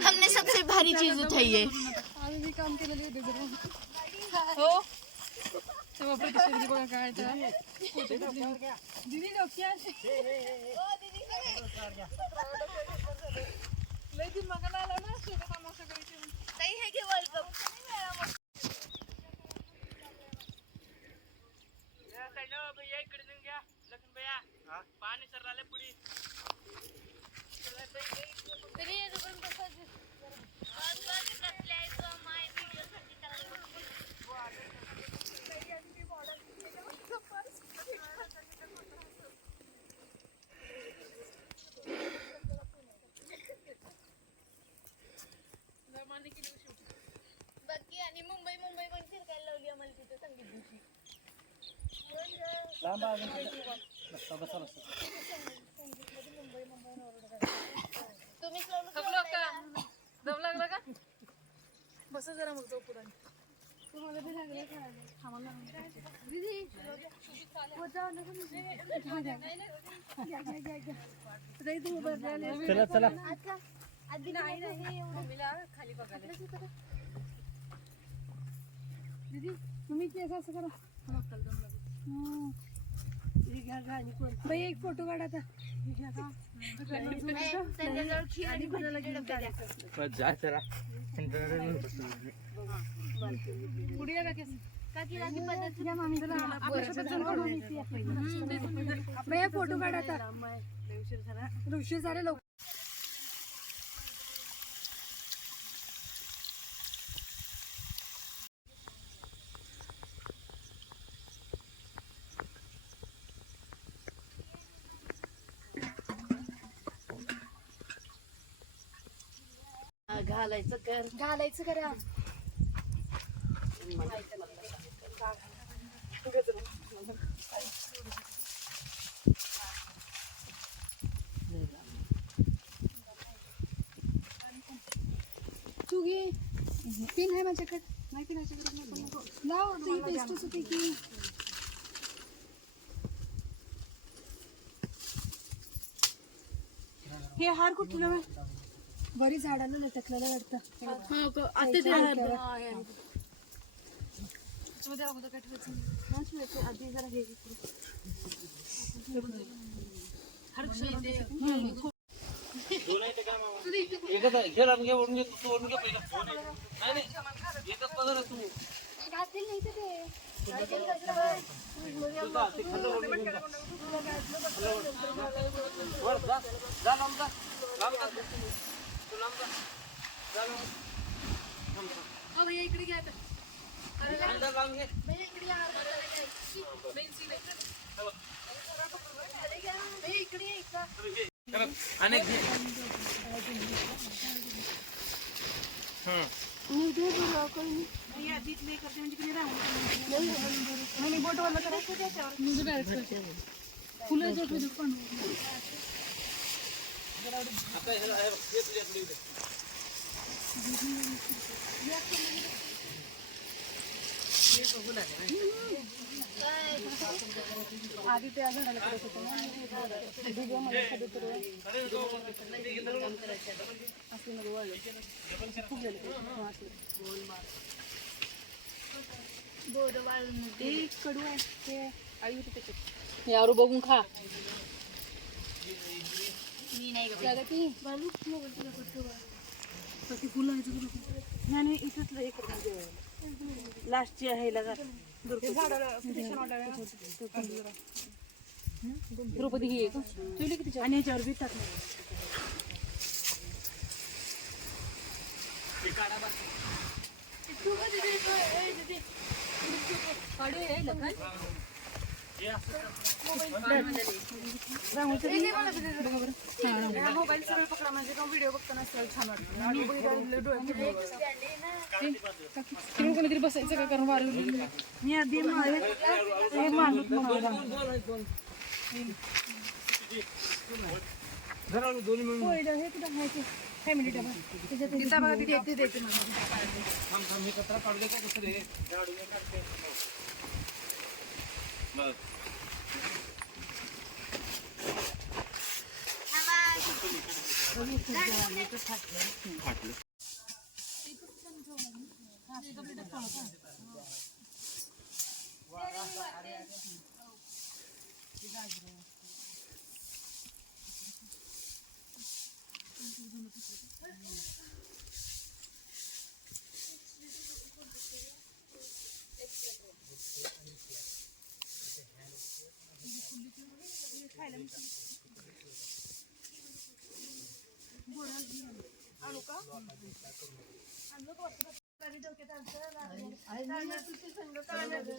हमने सबसे भारी चीज उठाई है। आम्ही काम केलेले होते जरा हो तेव्हा प्रतिष्ठा बघा काय तर दीदी डोक्या लय दिन मगन आला ना शेतात तमाशा करायची सही है कि वर्ल्ड कप या साईडला भैया इकडे जाऊन घ्या लखन भैया पाणी सरलाले पुढे तरी पण कसं आज कसले तो माय व्हिडिओ साठी बाकी आणि मुंबई पण फिरकायला लावली आम्हाला तिथे संगीत दिवशी लांब बसा तुम्ही थकलो का दम लागला का बस जरा मग जाऊ पुढे तुम्हाला बी लागलं का आम्हाला दीदी हो जाऊ नका चला चला आधी नाही मम्मीला खाली बघायला दीदी तुम्ही केस असं करा बाई एक फोटो काढा आता जा चला पुढे या केस फोटो काढा आता उशीर झाले लोक घालायचं करा तू घे पिन आहे माझ्याकडे नाही पिनाची लाव ती पेस्टच होती की हे हार कुठे बरी झाडाला लटकलेलं वाटतं आधी जरा हे इकडे घ्या फुलं आधी त्या झाडाला करत होतो ना कडू आहे ते आई होती त्याच्यात यारू बघून खा मी नाही फुलं नाही इथंच एक लास्टची आहे द्रौपदी ही एक ठेवली किती आणि याच्यावर बी टाकणार मोबाईल सरळ पकडा म्हणजे व्हिडिओ बघताना छान वाटतं कोणीतरी बसायचं का कारण वारं मी आधी फॅमिली डबा त्याच्यात देते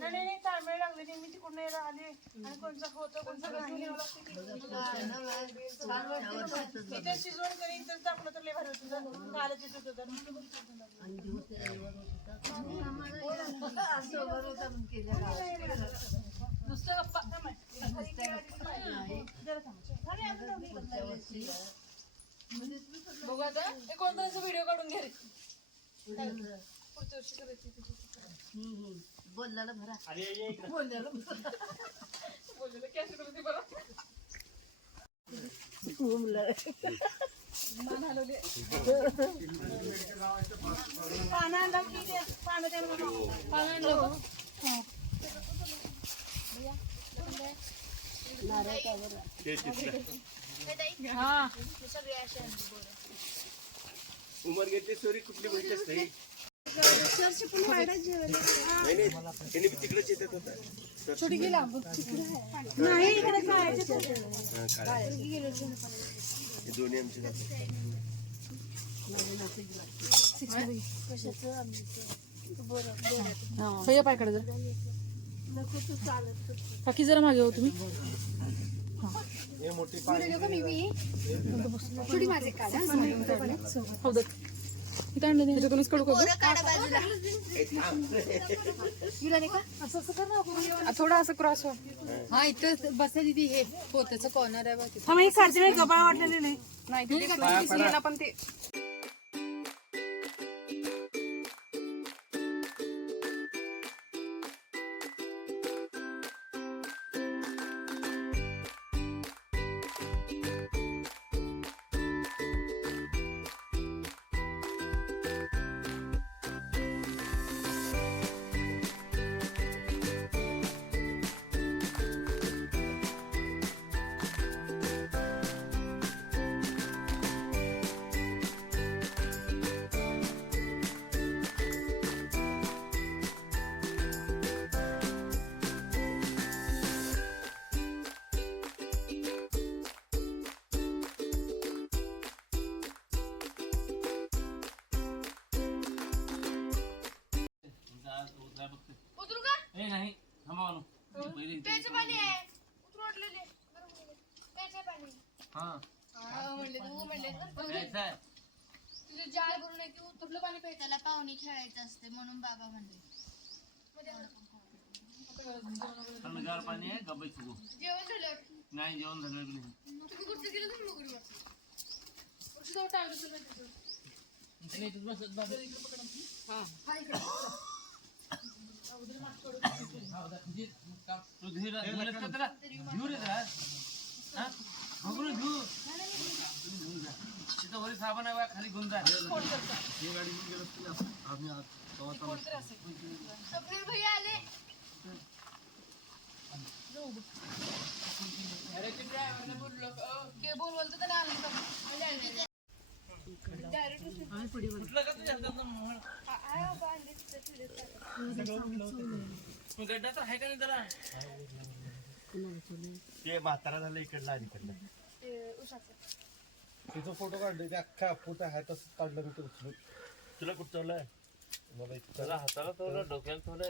नाही तांबे लागले मी तिकडून आले आणि कोणचं होतं कोणतं इथे शिजवून करी इथं टाकलं तर लय भारी होतं कालच येत होतं नुसतं गप्पा बघू आता हे कोणता व्हिडिओ काढून घे रे पुढच्या वर्षी करायची बोलल्याला भरा बोललेलं कॅश करून बरं मान हलवली पानं आणलं की ते पानं द्या मला पानं आणलं का? हा सगळे असे आणले बरं. उमर घेते सोरी कुठली म्हणतेस नाही चर्च पण वाढत जेवण नाही त्यांनी तिकडेच येतात आता छोटी गेला नाही इकडे काय दोन्ही आमचे जातात भैया पायकडे जर काकी जरा मागे हो तुम्ही हो दे इथं आणलं नाही त्याच्यातूनच कडू करू थोडा असं क्रॉस हो हा इथं बसा दिदी हे पोताचं कॉर्नर आहे बघ हा मग काढते नाही गबाळ वाटलेले नाही पण ते उतरू का नाही थांबा प्यायचं पाणी आहे उतरू वाटलेले प्यायचं पाणी म्हणले तू म्हणले तुझे जार भरून आहे की उतरलं पाणी प्यायचं त्याला पाहुणे खेळायचं असते म्हणून बाबा म्हणले थंडगार पाणी आहे गबाई सुगो जेवण झालं नाही जेवण झालं नाही तुम्ही कुठचं गेलं तुम्ही नोकरी तू धीर त्याला घेऊ रे जरा बघून घेऊ तिथं वरी साबण आहे खाली घेऊन जा स्वप्नील भैया आले बोलवलं तर आलं कुठलं का तुझ्या गड्डा तर आहे का नाही जरा ते म्हातारा झालं इकडला आणि इकडला तिचा फोटो काढले ते अख्खा फोटो आहे तसं काढलं मी उचलून तुला कुठं चाललंय मला त्याला हाताला थोडं डोक्याला थोडं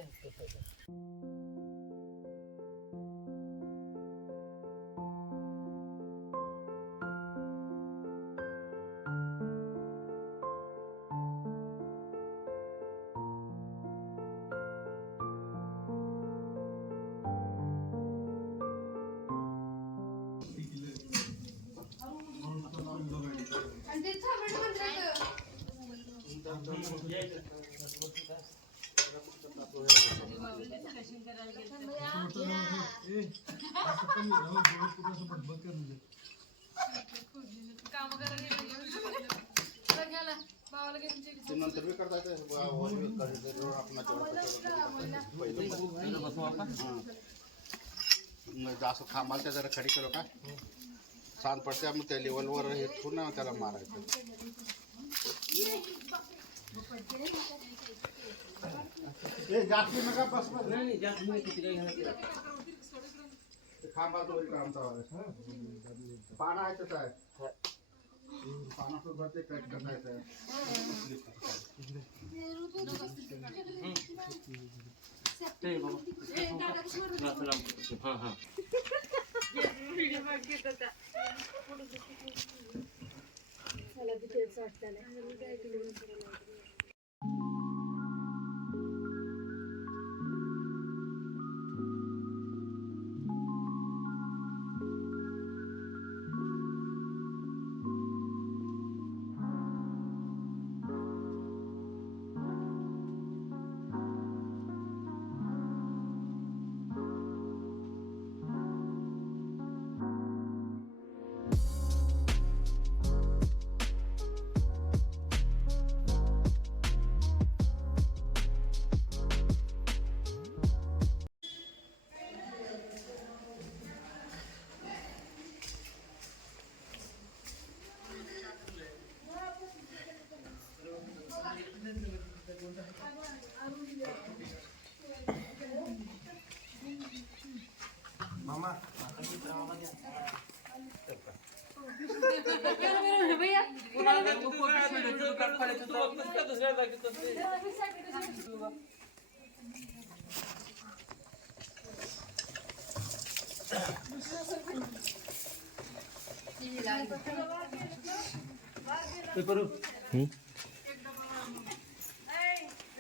काम करायला ते नंतर मी करता येतं. मग असं खांबाला त्या जरा खडी करू का छान पडते मग त्या लेवलवर हे ठेवून ना त्याला मारायचं. जास्त नका बस खांबाला तो काम चालू पाना आहे तसं आहे पानासोबत ते कट करायचं.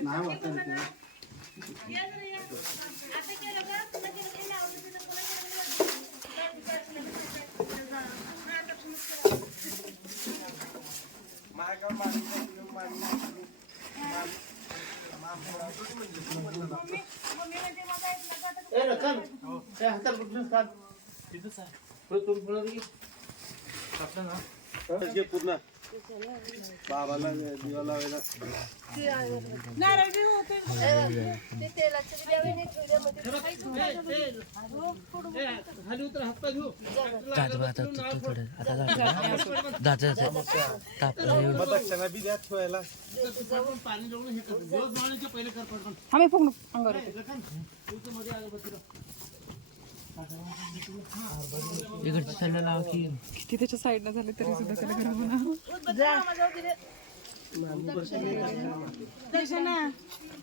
नाही वाटत पूर्ण बाबाला दिवा लावायला दक्षिणा बी द्या ठेवायला आम्ही फुकणं अंगावर इकडच्या साईडला लावा की किती त्याच्या साईडला झाले तरी सुद्धा त्याला गरम होणार.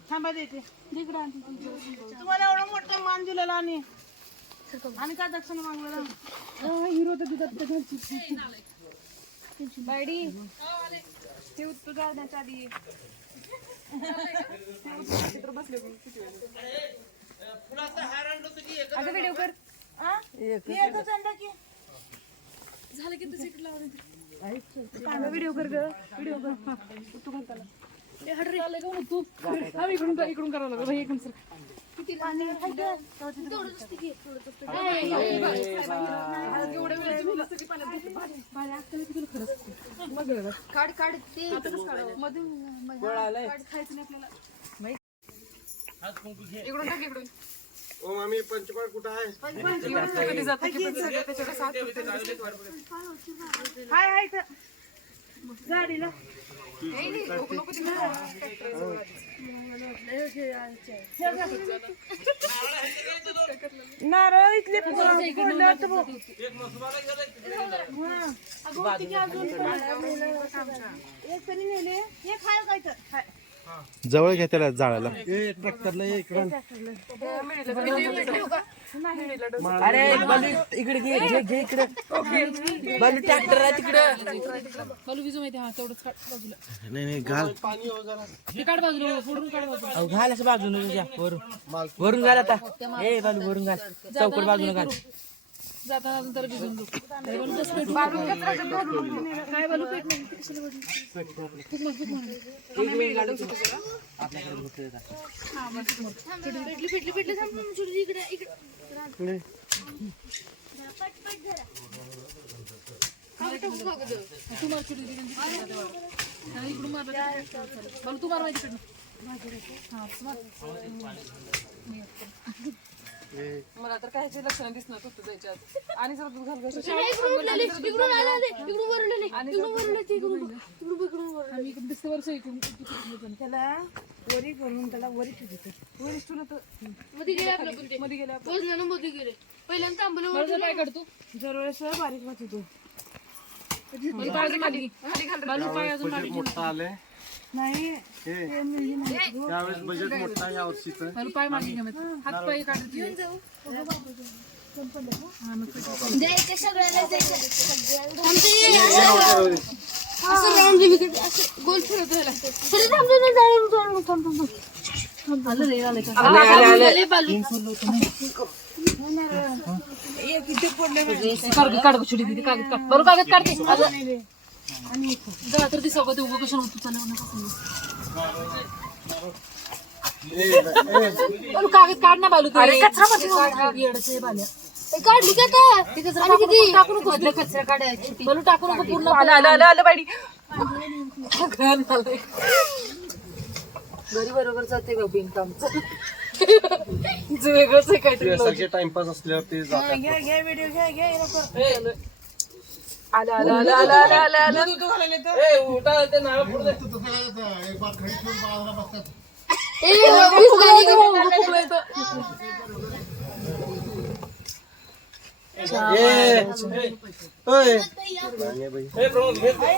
थांबा देते तुम्हाला एवढा मोठा मान दिलेला आणि का दक्षिण मागलेला हिरो तर दुधात बायडी ते उत्तर जाण्याच्या आधी बसले अगं व्हिडिओ कर झालं की व्हिडिओ कर ग व्हिडिओ कर तू घालताना तू इकडून करावं लागलं इकडून सर किती पाणी काढ काढ ते मधून खायचं नाही आपल्याला इकडून टाक इकडून ओ मामी पंचपाळ कुठं आहे हाय गाडीला नारळ इथले जवळ घ्या त्याला जाळायला ट्रॅक्टरला अरे बालू इकडे घे इकडे बालू ट्रॅक्टर आहे तिकडे बालू विजू माहिती हा तेवढंच काढ बाजूला नाही घाल ते काढ बाजूला फोडून काढ बाजूला घाल असं बाजून वरून घाल आता ए बालू वरून घाल चौकट बाजूला घाल जाताना नंतर भिजून काय बालू पेट नाही पेटली इकडे इकडून मारलं तर चालेल. मला तू मार माहिती कडनं. हा मार. मला तर कायचे लक्षण दिसणार होतं त्याच्यात आणि जर दूध घाल आम्ही इकडे दिसते वर्ष इकडून त्याला वरी करून त्याला वरी ठेवते. वरिष्ठ ठेवलं तर मध्ये गेले आपलं पण ते. मध्ये गेल्या वजनानं मध्ये गेले पहिल्यांदा तांबलं मला जर काय काढतो जरवेळेस बारीक होत होतो. मला पाय अजून खाली मला पाय अजून खाली मोठा आलंय नाही त्यावेळेस बजेट मोठा आहे या वर्षीचं. मला पाय मागे घ्या हात पाय काढते द्यायचे सगळ्याला द्यायचे. असं राऊंड विकेट असं गोल फिरत राहिला. तरी आलं रे आलं का आले बालू. कागद काढ छुटी दिली कागद काढ बरोबर कागद काढते जा तर ती सोबत उभं कशाला होतं चालू कागद काढ ना बालू काढली का आता? टाकू नको कचरा काढायची बालू टाकू नको पूर्ण आलं बाई घरी बरोबर जाते बघ बिनकामचं वेगळंच आहे काहीतरी यासारखे टाइमपास असल्यावर ते जातात. घ्या व्हिडिओ घ्या आलं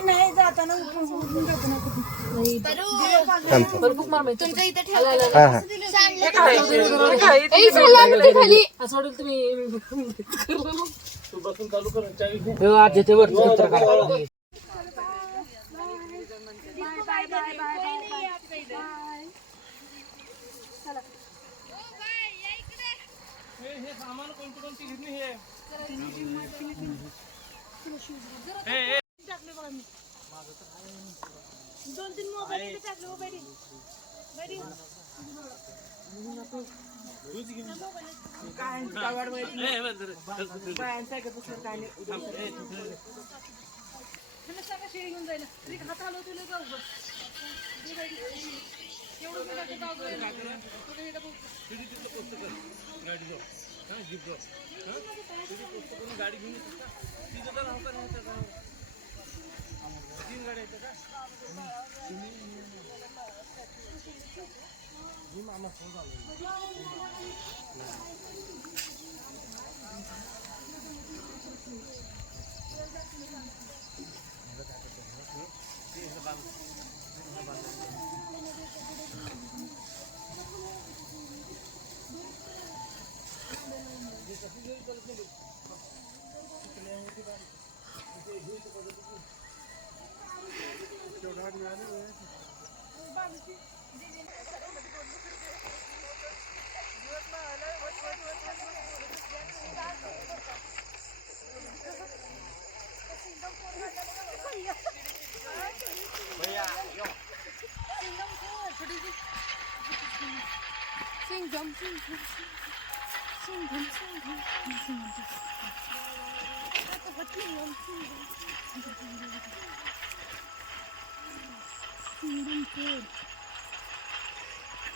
नाही जाताना उठून जाताना तुमच्या इथे खाली असं वाटेल तुम्ही घेऊन जायला हात हलवतो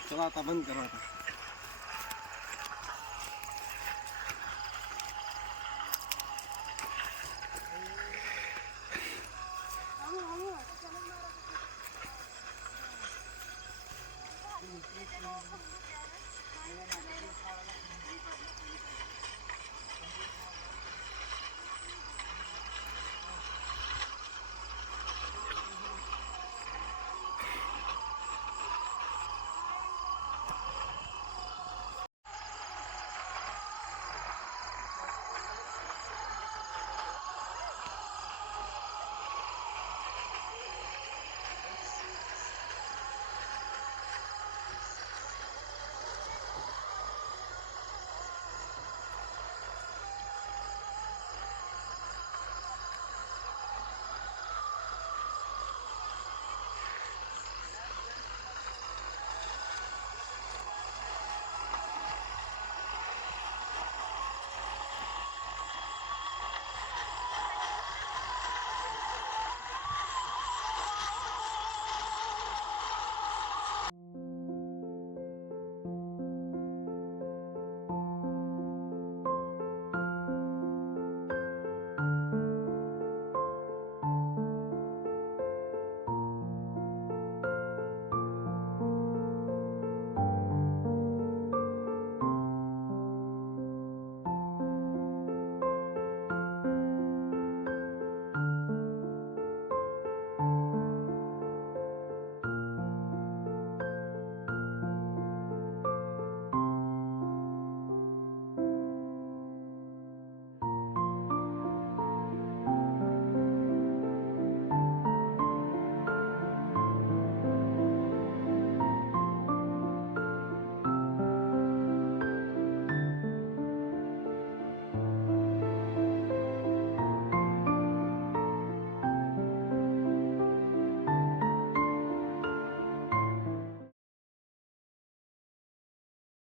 चला आता बंद करा आता.